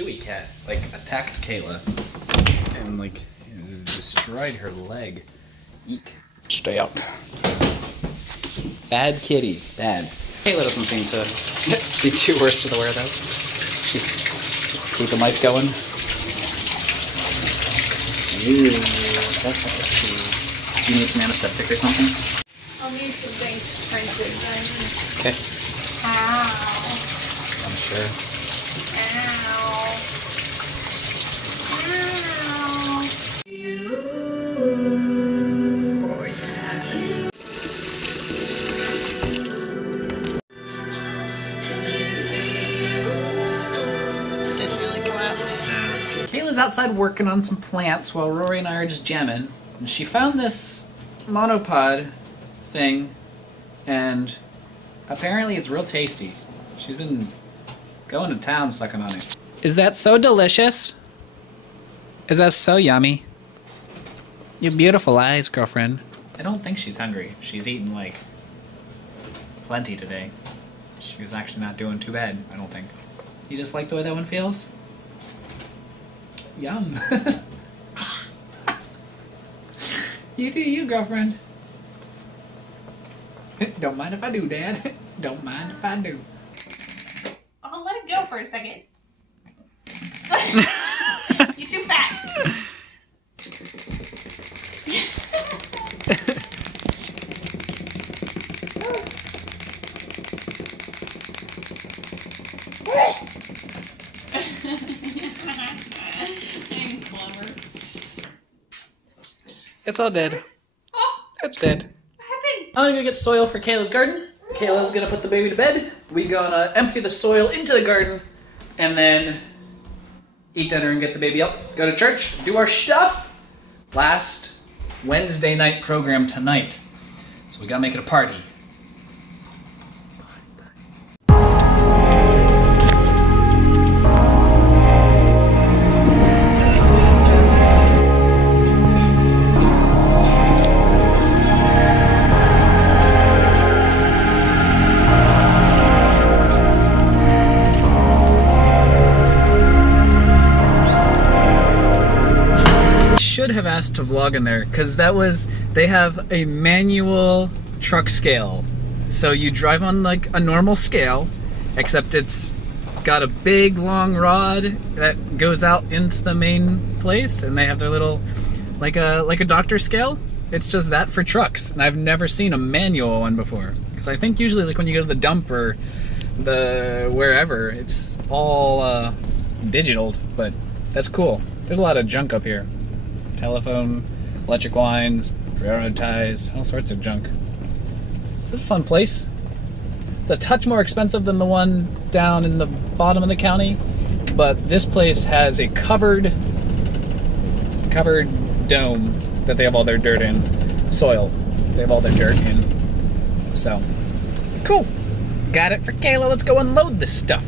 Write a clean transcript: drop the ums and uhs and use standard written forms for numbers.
Chewie cat, like, attacked Kayla and, like, destroyed her leg. Eek. Stay out. Bad kitty. Bad. Kayla doesn't seem to be too worse for the wear, though. She's keeping life going. Ew, that's like a chew. Do you need some antiseptic or something? I'll need some things to try to get done. Okay. Ow. I'm sure. Ow. Kayla's outside working on some plants while Rory and I are just jamming. And she found this monopod thing, and apparently it's real tasty. She's been going to town sucking on it. Is that so delicious? Is that so yummy? Your beautiful eyes, girlfriend. I don't think she's hungry. She's eaten, like, plenty today. She was actually not doing too bad, I don't think. You just like the way that one feels? Yum. You do you, girlfriend. Don't mind if I do, Dad. Don't mind if I do. I'll let it go for a second. You're too fast. I'm clever. It's all dead. Oh, It's dead. what happened? I'm gonna go get soil for Kayla's garden. Kayla's gonna put the baby to bed. We gonna empty the soil into the garden and then eat dinner and get the baby up. Go to church, do our stuff. Last Wednesday night program tonight. So we gotta make it a party. Should have asked to vlog in there because they have a manual truck scale, so you drive on like a normal scale, except it's got a big long rod that goes out into the main place, and they have their little like a doctor scale. It's just that for trucks, and I've never seen a manual one before, because I think usually like when you go to the dump or the wherever, it's all digital. But that's cool. There's a lot of junk up here. Telephone, electric lines, railroad ties, all sorts of junk. It's a fun place. It's a touch more expensive than the one down in the bottom of the county, but this place has a covered dome that they have all their dirt in. Soil. They have all their dirt in. So, cool. Got it for Kayla. Let's go unload this stuff.